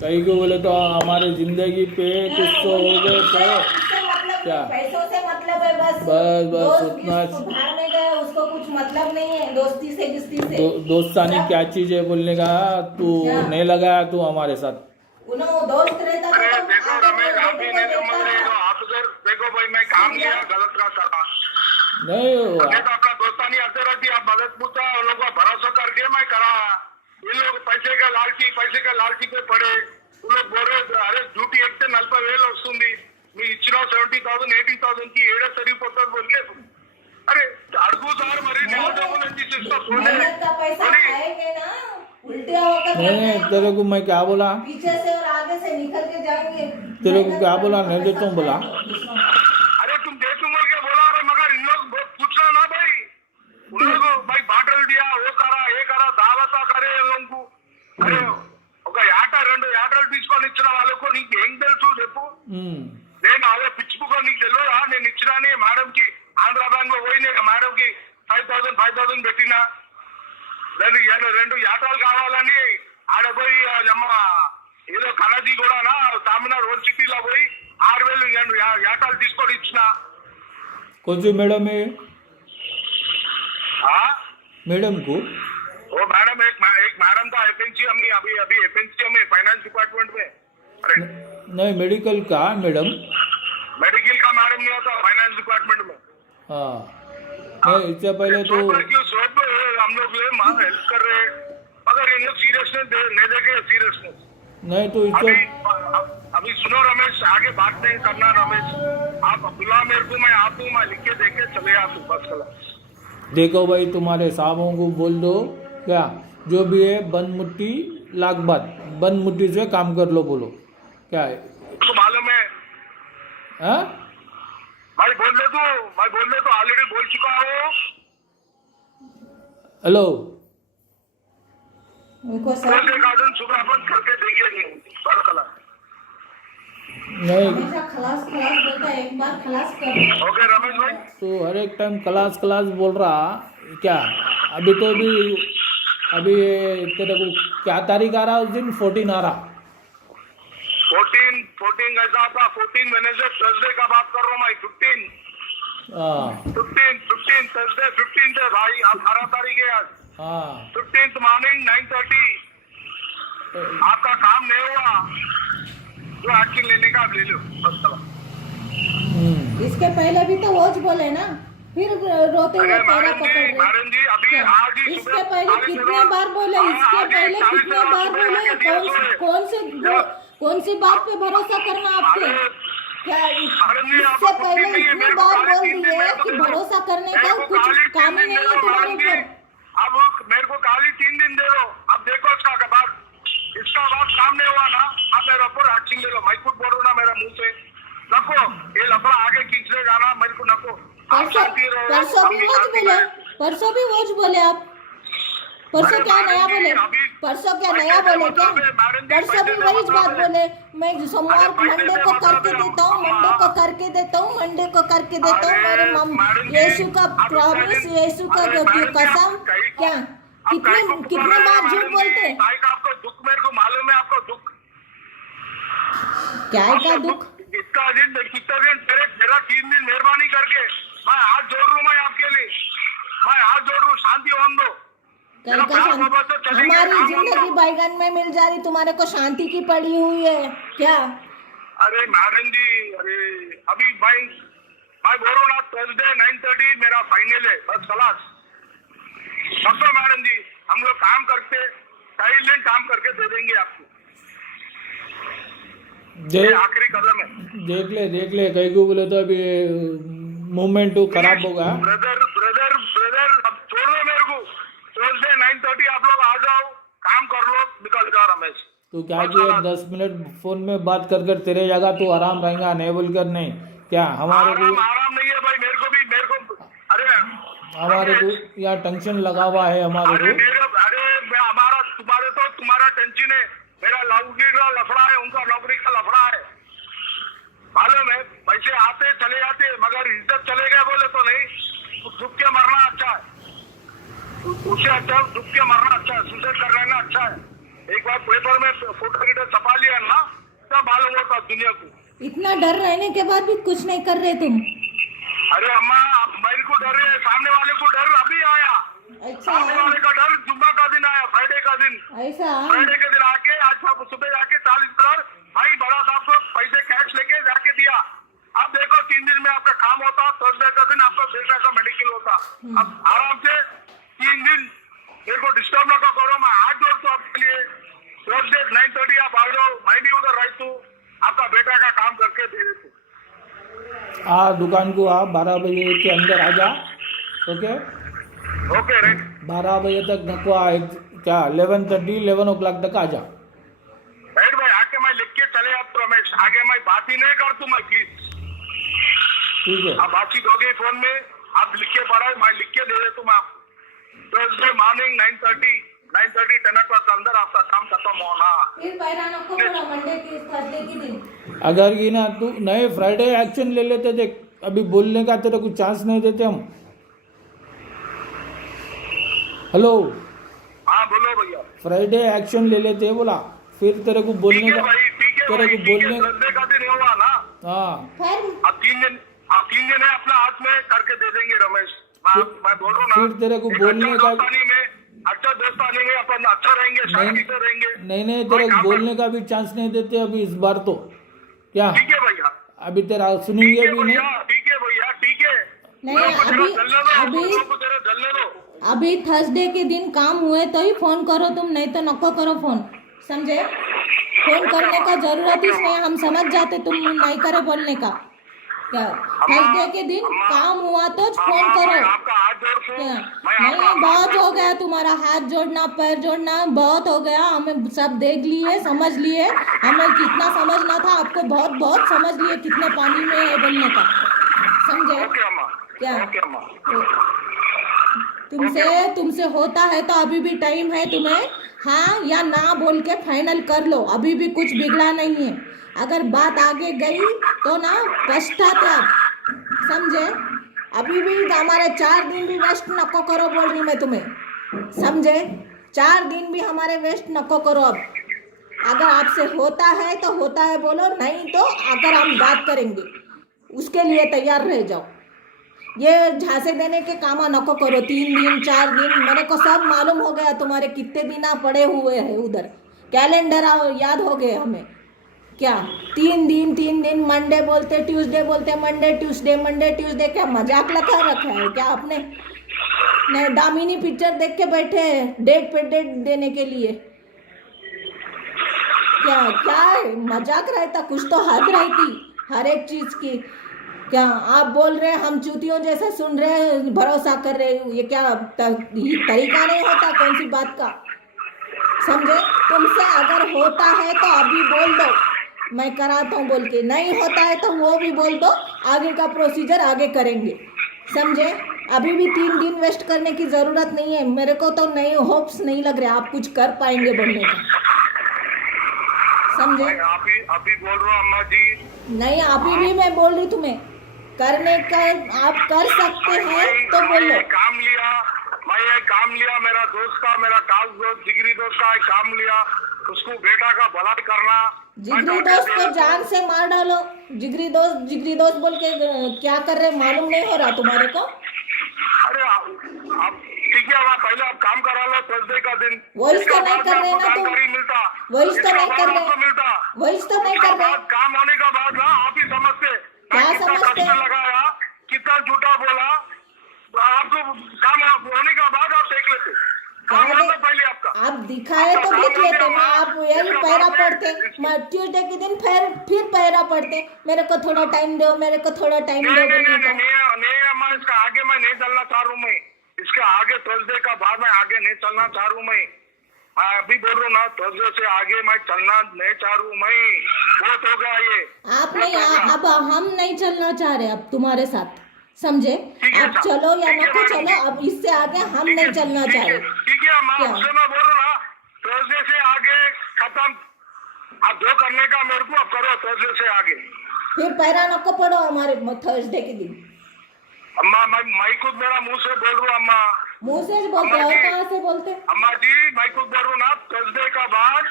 कहीं को बोले तो हमारे जिंदगी पे कुछ तो हो गए तो क्या? पैसों से मतलब है बस उतना। भागने का उसको कुछ मतलब नहीं है दोस्ती से किस्ती से। दोस्तानी क्या चीज है बोलने का? तू नहीं लगाया तू हमारे साथ। उन्होंने दोस्त रहता तो देखो रमेश, आप भी नहीं समझ रहे हो। आप उधर देखो भाई, मैं काम लिया गलत का करा नहीं तो अपना दोस्तानी आते रहती। आप मदद पूछा उन लोगों का भरोसा करके मैं करा। ये लोग पैसे का लालची पे पड़े। उन लोग बोल रहे अरे ड्यूटी एक्ट 40,000 వస్తుంది, మీ ఇచ్చిన 70,000 80,000 की ఏడే సరిపోతుంది बोलिए। अरे अड़गू सार मरी उल्टे होकर नहीं तेरे को मैं क्या बोला? पीछे से और आगे से निकल के जाएंगे। तेरे को क्या बोला? नहीं देता हूँ बोला। अरे तुम दे तुम बोल के बोला। अरे मगर इन लोग पूछना ना भाई, उन लोग भाई बाटल दिया, वो करा ये करा, दावता करे उन लोगों को। अरे ఒక యాట 2 యాటలు తీసుకొని ఇచ్చిన వాళ్ళకు నీకు ఏం తెలుసు చెప్పు? నేను అదే పిచ్చుకో నీకు తెలియదా? నేను ఇచ్చినాని మేడం కి ఆంధ్ర బ్యాంక్ లో పోయి నేను మేడం కి 5,000 పెట్టినా. దానికి 2 యాటలు కావాలని ఆడ పోయి అమ్మ ఏదో కనజీ కూడా తమిళనాడు ఓల్డ్ సిటీలో పోయి 6,000 యాటలు తీసుకొని ఇచ్చిన। कौन सी मैडम है? हाँ मैडम को वो मैडम एक मैडम था एफएनसी में, अभी एफएनसी में फाइनेंस डिपार्टमेंट में। अरे नहीं मेडिकल का मैडम, मेडिकल का मैडम नहीं होता, फाइनेंस डिपार्टमेंट में। हाँ नहीं इससे पहले तो सब हम लोग हेल्प कर रहे हैं, मगर इन लोग सीरियसनेस नहीं देखे सीरियसनेस। नहीं तो इससे अभी सुनो रमेश, आगे बात नहीं करना रमेश, आप बुला मेरे को, मैं आतू, मैं लिख के देके चले आतू बस कल। देखो भाई तुम्हारे साहबों को बोल दो क्या जो भी है बंद मुट्ठी लाख बात, बंद मुट्ठी से काम कर लो, बोलो क्या है। तो मालूम है हाँ भाई, बोल ले तू, मैं बोल ले तो ऑलरेडी बोल चुका हूँ। हेलो उनको सर सुबह अपन करके देंगे बस कल। नहीं हमेशा खलास खलास बोलता है, एक बार खलास कर। ओके रमेश भाई, तो हर एक टाइम क्लास क्लास बोल रहा क्या। अभी तो अभी तेरे को क्या तारीख आ रहा उस दिन 14 आ रहा। 14 ऐसा था, 14 वेडनेसडे थर्सडे का बात कर रहा हूँ मैं। 15 थर्सडे 15 है भाई, आज 18 तारीख है आज। हाँ 15th मॉर्निंग 9:30 आपका काम नहीं हुआ जो एक्शन लेने का आप ले लो बस चला। इसके पहले भी तो वोच बोले ना, फिर रोते हुए पैरा पकड़ रहे। मैडम जी अभी आज ही इसके पहले कितने बार बोले, इसके पहले कितने बार बोले, कौन सी बात पे भरोसा करना आपके क्या। इससे पहले इतनी बार बोल दिए कि भरोसा करने का कुछ काम ही नहीं है तुम्हारे ऊपर। अब मेरे को खाली 3 दिन दे दो, अब देखो इसका बाद काम नहीं हुआ ना, आप मेरे ऊपर एक्शन ले लो। मैं खुद बोल रहा ना मेरा मुंह से, नको ये लफड़ा आगे खींच ले जाना मेरे को, नको। परसों भी वोच बोले आप। परसों क्या नया बोले क्या, परसों भी वही बात बोले। मैं सोमवार मंडे को करके देता हूँ, मेरे यीशु का प्रॉमिस, यीशु का कसम, क्या कितने बार झूठ बोलते। आपको दुख मेरे को मालूम है, आपको दुख क्या का दुख। कितना दिन तेरा 3 दिन मेहरबानी करके मैं हाथ जोड़ रहा हूँ, मैं आपके लिए मैं हाथ जोड़ रहा हूँ, शांति होने दो। हमारी जिंदगी बैगन में मिल जा रही, तुम्हारे को शांति की पड़ी हुई है क्या। अरे मैडम जी, अरे अभी मैं बोल रहा हूँ ना, थर्सडे 9:30 मेरा फाइनल है बस खलास। समझो मैडम जी, हम लोग काम करते साइलेंट काम करके दे देंगे आपको। आखिरी कदम है, देख ले कहीं को बोले तो अभी मूवमेंट खराब होगा। ब्रदर अब छोड़ दो मेरे को, थर्सडे 9:30 आप लोग आ जाओ, काम कर लो, निकल जाओ रमेश। तो क्या किया 10 मिनट फोन में बात कर तेरे जगह तो आराम रहेगा, नहीं बोलकर नहीं क्या। हमारे को आराम नहीं है भाई, मेरे को अरे हमारे को यहाँ टेंशन लगा हुआ है हमारे को। तुम्हारा टेंशन है, मेरा नौकरी का लफड़ा है, उनका नौकरी का लफड़ा है, मालूम है। पैसे आते चले जाते, मगर इज्जत चले गए बोले तो नहीं। दुख के मरना अच्छा है, उससे अच्छा दुख के मरना अच्छा है, सुसाइड कर लेना अच्छा है। एक बार पेपर में फोटो वीडियो छपा लिया ना, तब मालूम होता दुनिया को। इतना डर रहने के बाद भी कुछ नहीं कर रहे तुम। अरे अम्मा, मेरे को डर है, सामने वाले को डर अभी आया। अच्छा, सामने वाले का डर जुम्मा का दिन आया, फ्राइडे का दिन। ऐसा फ्राइडे के दिन आके आज सुबह जाके 40 भाई बड़ा साहब को पैसे कैश लेके जाके दिया। अब देखो 3 दिन में आपका काम होता, थर्सडे का दिन आपका बेटा का मेडिकल होता। अब आराम से 3 दिन मेरे को डिस्टर्ब ना करो, मैं हाथ जोड़ता हूँ आपके लिए। थर्सडे 9:30 आप आ जाओ, मैं भी उधर रहता हूँ, आपका बेटा का काम करके दे देता हूँ। दुकान को आप 12 बजे के अंदर आ जा। Okay right. 12 बजे तक नको क्या 11 o'clock तक आ जा। राइट भाई, आके मैं लिख के चले आप रमेश, आगे मैं बात ही नहीं कर तू, मैं प्लीज। ठीक है, आप बातचीत हो गई फोन में, आप लिख के पढ़ा, मैं लिख के दे देता हूँ। आप थर्सडे मॉर्निंग 9:30 10 o'clock के अंदर आपका काम खत्म होना। फिर पैराना को बोला मंडे की थर्सडे की दिन। अगर ये ना तू नए फ्राइडे एक्शन ले लेते, देख अभी बोलने का तेरे को चांस नहीं देते हम। हेलो, हाँ बोलो भैया। फ्राइडे एक्शन ले लेते बोला, फिर तेरे को बोलने का थर्सडे का दिन हुआ ना। हाँ अब 3 दिन है अपना हाथ में, करके दे देंगे रमेश। मैं बोल रहा हूँ ना, फिर तेरे को बोलने का अच्छा दोस्तानी में अपन अच्छा रहेंगे, शांति से रहेंगे। नहीं तेरे को बोलने का भी चांस नहीं देते अभी इस बार तो क्या। ठीक है भैया, अभी तेरा सुनेंगे भी नहीं। ठीक है भैया, ठीक है। नहीं अभी थर्सडे के दिन काम हुए तो ही फोन करो तुम, नहीं तो नको करो फोन, समझे? फोन करने का जरूरत ही नहीं, हम समझ जाते तुम नहीं करे बोलने का। क्या थर्सडे के दिन काम हुआ तो फोन करो। क्या नहीं, बहुत हो गया तुम्हारा हाथ जोड़ना पैर जोड़ना, बहुत हो गया, हमें सब देख लिए समझ लिए, हमें कितना समझना था आपको बहुत बहुत समझ लिए कितने पानी में है बोलने का, समझे? क्या तुमसे होता है तो अभी भी टाइम है तुम्हें हाँ या ना बोल के फाइनल कर लो, अभी भी कुछ बिगड़ा नहीं है। अगर बात आगे गई तो ना पछताते आप, समझे? अभी भी हमारे 4 दिन भी वेस्ट नको करो बोल रही मैं तुम्हें, समझे? 4 दिन भी हमारे वेस्ट नको करो। अब अगर आपसे होता है तो होता है बोलो, नहीं तो अगर हम बात करेंगे उसके लिए तैयार रह जाओ। ये झांसे देने के काम नको करो। 3 दिन 4 दिन मेरे को सब मालूम हो गया तुम्हारे कितने दिन पड़े हुए हैं उधर, कैलेंडर याद हो गए हमें। क्या 3 दिन मंडे बोलते ट्यूसडे बोलते, मंडे ट्यूसडे, क्या मजाक लगा रखा है क्या आपने? नहीं, दामिनी पिक्चर देख के बैठे हैं डेट पे डेट देने के लिए। क्या मजाक रहता, कुछ तो हद रहती हर एक चीज की। क्या आप बोल रहे हैं हम चूतियों जैसे सुन रहे हैं, भरोसा कर रहे हैं, ये क्या तरीका नहीं होता कौन सी बात का, समझे? तुमसे अगर होता है तो अभी बोल दो मैं कराता हूँ बोल के, नहीं होता है तो वो भी बोल दो, आगे का प्रोसीजर आगे करेंगे, समझे? अभी भी 3 दिन वेस्ट करने की जरूरत नहीं है। मेरे को तो नहीं होप्स नहीं लग रहा आप कुछ कर पाएंगे बोलने का, समझे? अभी बोल रहा हूँ अम्मा जी, नहीं अभी भी मैं बोल रही तुम्हें करने का आप कर सकते हैं तो बोलो। मैं ये काम लिया मेरा दोस्त का, मेरा खास दोस्त जिगरी दोस्त का काम लिया, उसको बेटा का भलाई करना। जिगरी दोस्त को जान से मार डालो। जिगरी दोस्त बोल के क्या कर रहे मालूम नहीं हो रहा तुम्हारे को? अरे आप ठीक है, पहले आप काम करा लो थर्सडे का दिन, वही तो नहीं कर रहे ना तुम, मिलता वही तो नहीं कर रहे, मिलता वही तो नहीं कर रहे। काम होने का बाद ना आप ही समझते क्या समझते? लगाया कितना झूठा बोला, आपको काम होने का बाद आप देख लेते, काम होता पहले आपका। आप दिखाए तो देख लेते, मैं आप यही पैरा पड़ते, मैं ट्यूसडे के दिन फिर पैरा पड़ते, मेरे को थोड़ा टाइम दो, मेरे को थोड़ा टाइम दो बोलने का। नहीं अम्मा, इसका आगे मैं नहीं चलना चाह रहा हूँ, मैं इसके आगे थर्सडे का बाद मैं आगे नहीं चलना चाह रहा हूँ। मैं अभी बोल रहा हूँ ना, थर्सडे से आगे मैं चलना नहीं चाह रहा हूँ। मैं बहुत हो गया ये, आप नहीं, अब हम नहीं चलना चाह रहे अब तुम्हारे साथ, समझे? अब चलो या नको चलो, अब इससे आगे हम नहीं चलना चाह रहे। ठीक है मैं उससे मैं बोल रहा हूँ ना, थर्सडे से आगे खत्म, अब जो करने का मेरे को अब करो थर्सडे से आगे, फिर पैरा नको पड़ो हमारे थर्सडे के दिन। अम्मा मैं खुद मेरा मुंह से बोल रहा हूँ अम्मा, मुंह से बोलते हो, कहाँ से बोलते? अम्मा जी मैं खुद बोल रहा हूँ ना, थर्सडे का बाद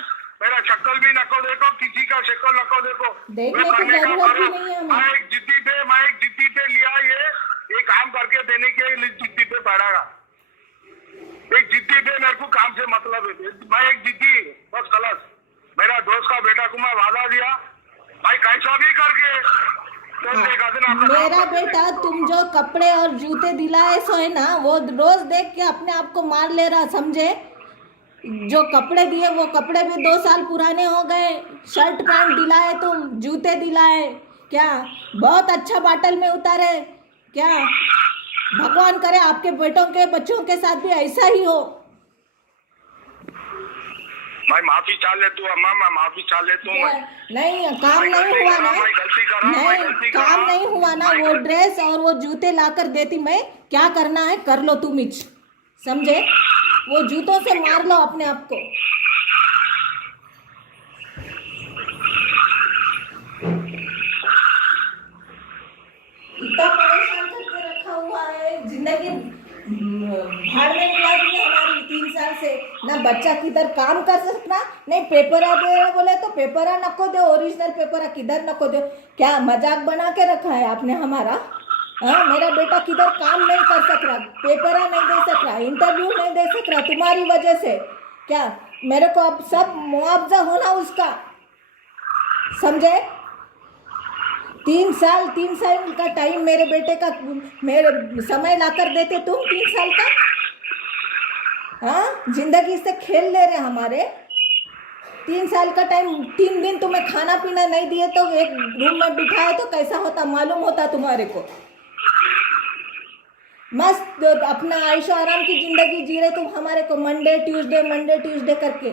मेरा शक्ल भी नको देखो, किसी का शक्ल नको देखो, देखने की जरूरत भी नहीं है हमें। मैं एक जिद्दी पे लिया ये काम करके देने के लिए जिद्दी पे पड़ेगा, एक जिद्दी पे मेरे को काम से मतलब है, मैं एक जिद्दी बस खलास। मेरा दोस्त का बेटा को मैं वादा दिया भाई कैसा भी करके मेरा बेटा तुम जो कपड़े और जूते दिलाए सो है ना, वो रोज देख के अपने आप को मार ले रहा, समझे? जो कपड़े दिए वो कपड़े भी 2 साल पुराने हो गए, शर्ट पैंट दिलाए तुम, जूते दिलाए, क्या बहुत अच्छा बाटल में उतारे? क्या भगवान करे आपके बेटों के बच्चों के साथ भी ऐसा ही हो। मैं माफी चाह लेता हूँ अम्मा, मैं माफी चाह लेता हूँ। नहीं काम नहीं हुआ ना, नहीं काम नहीं हुआ ना, वो ड्रेस और वो जूते लाकर देती मैं, क्या करना है कर लो तुम ही, समझे? वो जूतों से मार लो अपने आप को। इतना परेशान करके रखा हुआ है, जिंदगी भाड़ में मिला दी है हमारी 3 साल से। ना बच्चा किधर काम कर सकना, नहीं पेपरा दे रहे बोले तो पेपरा नको दो, ओरिजिनल पेपरा किधर नको दो, क्या मजाक बना के रखा है आपने हमारा? हाँ, मेरा बेटा किधर काम नहीं कर सक रहा, पेपरा नहीं दे सक रहा, इंटरव्यू नहीं दे सक रहा तुम्हारी वजह से। क्या मेरे को अब सब मुआवजा होना उसका, समझे? 3 साल का टाइम मेरे बेटे का मेरे समय लाकर देते तुम 3 साल का। हाँ, जिंदगी से खेल ले रहे हमारे। 3 साल का टाइम, 3 दिन तुम्हें खाना पीना नहीं दिए तो एक रूम में बिठाए तो कैसा होता मालूम होता तुम्हारे को। मस्त अपना आयशो आराम की जिंदगी जी रहे तुम हमारे को मंडे ट्यूसडे करके।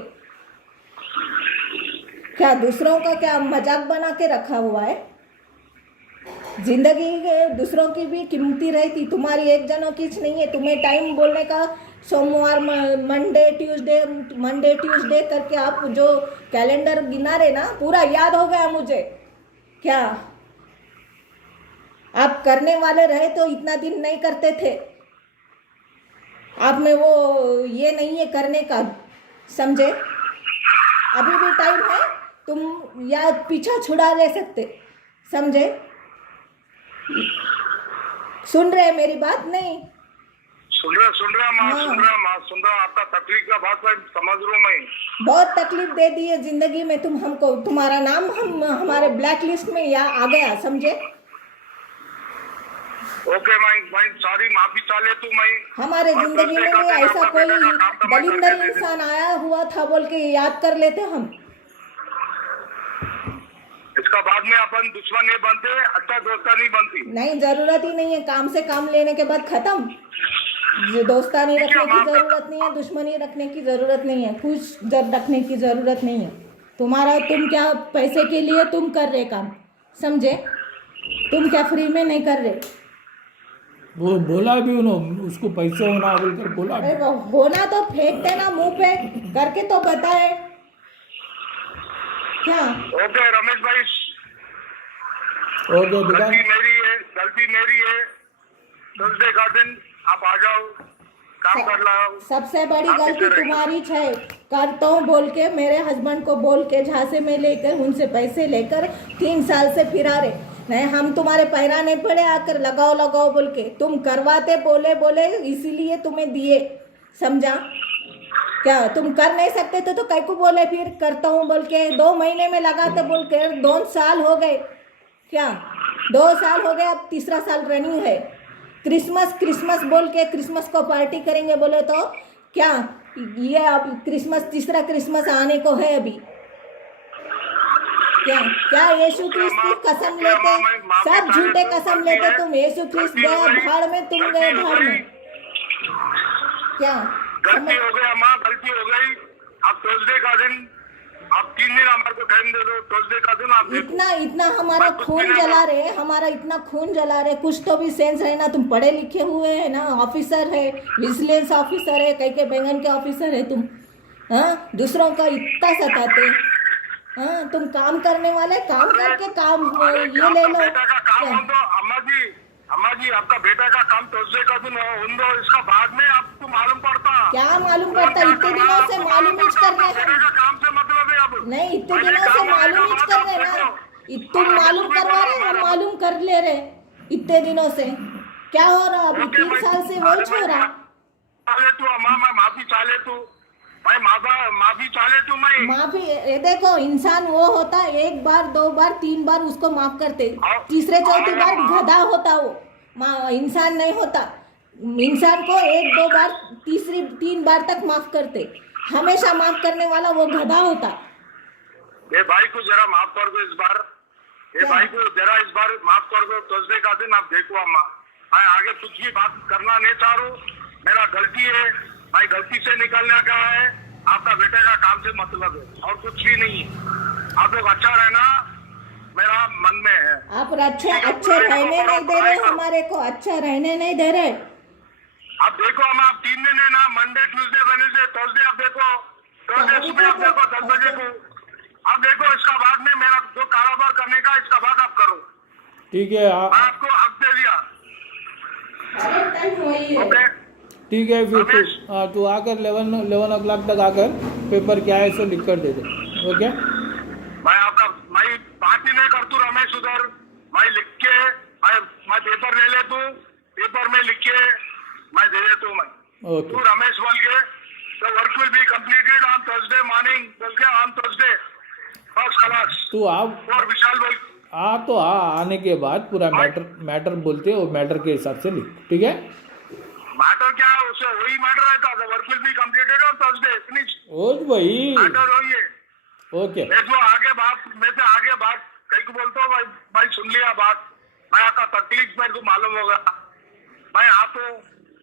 क्या दूसरों का क्या मजाक बना के रखा हुआ है। जिंदगी दूसरों की भी कीमती रहती, तुम्हारी एक जनों की नहीं है। तुम्हें टाइम बोलने का सोमवार मंडे ट्यूसडे करके आप जो कैलेंडर गिना रहे ना पूरा याद हो गया मुझे। क्या आप करने वाले रहे तो इतना दिन नहीं करते थे। आप में वो ये नहीं है करने का, समझे। अभी भी टाइम है, तुम या पीछा छुड़ा ले सकते, समझे। सुन रहे मेरी बात? नहीं सुन रहा माँ, सुन रहा आपका तकलीफ का बात मैं समझ रहा हूँ। मैं बहुत तकलीफ दे दी है जिंदगी में तुम हमको। तुम्हारा नाम हमारे ब्लैक लिस्ट में या आ गया, समझे। ओके मैं सॉरी, माफी चाहे तू। मैं हमारे जिंदगी में ऐसा कोई दलिंदर इंसान आया हुआ था बोल के याद कर लेते हम। इसका बाद में अपन दुश्मन नहीं बनते, अच्छा दोस्ता नहीं बनती। नहीं, जरूरत ही नहीं है। काम से काम लेने के बाद खत्म। दोस्तानी रखने की जरूरत नहीं है, दुश्मनी रखने की जरूरत नहीं है, खुश रखने की जरूरत नहीं है। तुम क्या पैसे के लिए तुम कर रहे काम, समझे। तुम क्या फ्री में नहीं कर रहे। वो बोला भी उन्होंने, उसको पैसे होना बोलकर बोला भी। होना तो फेंकते ना मुंह पे, करके तो बताए क्या। ओके रमेश भाई, ओके गलती मेरी है। थर्सडे का दिन आप आ जाओ, काम कर लो। सबसे बड़ी गलती तुम्हारी है। करता हूँ बोल के मेरे हस्बैंड को बोल के झांसे में लेकर उनसे पैसे लेकर 3 साल से फिरा रहे। नहीं, हम तुम्हारे पैरा नहीं पड़े आकर लगाओ बोल के। तुम करवाते बोले इसीलिए तुम्हें दिए, समझा। क्या तुम कर नहीं सकते तो कई को बोले फिर करता हूँ बोल के। 2 महीने में लगाते बोल के 2 साल हो गए। क्या 2 साल हो गए, अब 3रा साल रनिंग है। क्रिसमस बोल के क्रिसमस को पार्टी करेंगे बोले तो क्या ये अब क्रिसमस 3रा क्रिसमस आने को है अभी। क्या यीशु क्रिस्त की कसम लेते, सब झूठे कसम लेते तुम। यीशु क्रिस्त गया भाड़ में, तुम गए भाड़ में। क्या गलती हो गया माँ, गलती हो गई। अब थर्सडे का दिन आप 3 दिन हमारे को टाइम दे दो। थर्सडे का दिन आप इतना हमारा खून जला रहे, हमारा इतना खून जला रहे। कुछ तो भी सेंस है ना। तुम पढ़े लिखे हुए है ना, ऑफिसर है, विजिलेंस ऑफिसर है, कई के बैंगन के ऑफिसर है तुम। हाँ, दूसरों का इतना सताते। हाँ, तुम काम करने वाले, काम करके काम ये ले लो। अम्मा जी आपका बेटा का काम थर्सडे का दिन हो, इसका बाद में आपको मालूम पड़ता। क्या मालूम पड़ता? इतने दिनों से मालूम ही कर रहे हैं। काम से मतलब है अब। नहीं, इतने दिनों से मालूम ही कर रहे ना। तुम मालूम करवा रहे, हम मालूम कर ले रहे इतने दिनों से। क्या हो रहा अभी 3 साल से वो हो रहा। तू अम्मा, मैं माफी चाहे तू, माफी चाहे तू। मैं माफी देखो, इंसान वो होता 1 बार 2 बार 3 बार उसको माफ करते, 3रे 4थी बार गधा होता वो। इंसान नहीं होता। इंसान को 1 2 बार 3 बार तक माफ करते। हमेशा माफ करने वाला वो गधा होता। ये भाई को जरा माफ कर दो इस बार। ये भाई को जरा इस बार माफ कर दो। थर्सडे का दिन आप देखो अम्मा, मैं आगे कुछ भी बात करना नहीं चाह रहा हूँ। मेरा गलती है भाई, गलती से निकलने का है। आपका बेटे का काम से मतलब है और कुछ भी नहीं है। आप लोग अच्छा रहना मेरा मन में है। आप अच्छे रहने नहीं दे रहे हमारे को, अच्छा रहने नहीं दे रहे। आप देखो हम, आप 3 दिन है ना, मंडे ट्यूसडे वेडनेसडे थर्सडे। आप देखो थर्सडे सुबह आप देखो 10 बजे को। आप देखो इसका बाद में मेरा जो कारोबार करने का, इसका बाद आप करो। ठीक है, मैं आपको हक दे दिया। ओके ठीक है। फिर तू आकर 11 o'clock तक आकर पेपर क्या है सो लिख कर दे दे। ओके, मैं बात ही नहीं कर तू रमेश उधर। मैं लिख के मैं पेपर ले ले, तू पेपर में लिख के मैं दे दे तू। मैं तू रमेश बोल के the work will be completed on Thursday morning बोल के, ऑन थर्सडे फर्स्ट क्लास। तू आप और विशाल बोल तो आने के बाद पूरा मैटर बोलते हो, मैटर के हिसाब से लिख, ठीक है? मैटर क्या है उससे, वही मैटर रहता है, work will be completed on Thursday, finish, ओ भाई, मैटर वही है। ओके देखो आगे बात, मैं से आगे बात कहीं को बोलता हूँ भाई, भाई सुन लिया बात, मैं आपका तकलीफ मेरे को मालूम होगा, मैं आता हूँ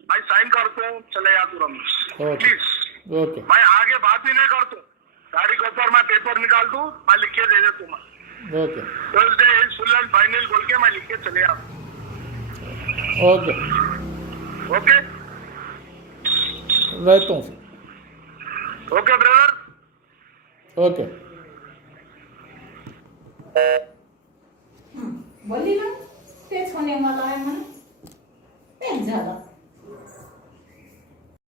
भाई, साइन करता हूँ, चले जा तुरंत ओके प्लीज। ओके मैं आगे बात ही नहीं करता हूँ, गाड़ी के ऊपर मैं पेपर निकाल दूँ, मैं लिख के दे देता हूँ, okay Thursday is full and final बोल के मैं लिख के चले आता हूँ। ओके, ओके रहता हूँ सर, ओके ब्रदर। ओके। बोलली ना तेच होणे मला आहे म्हणून तेच झालं.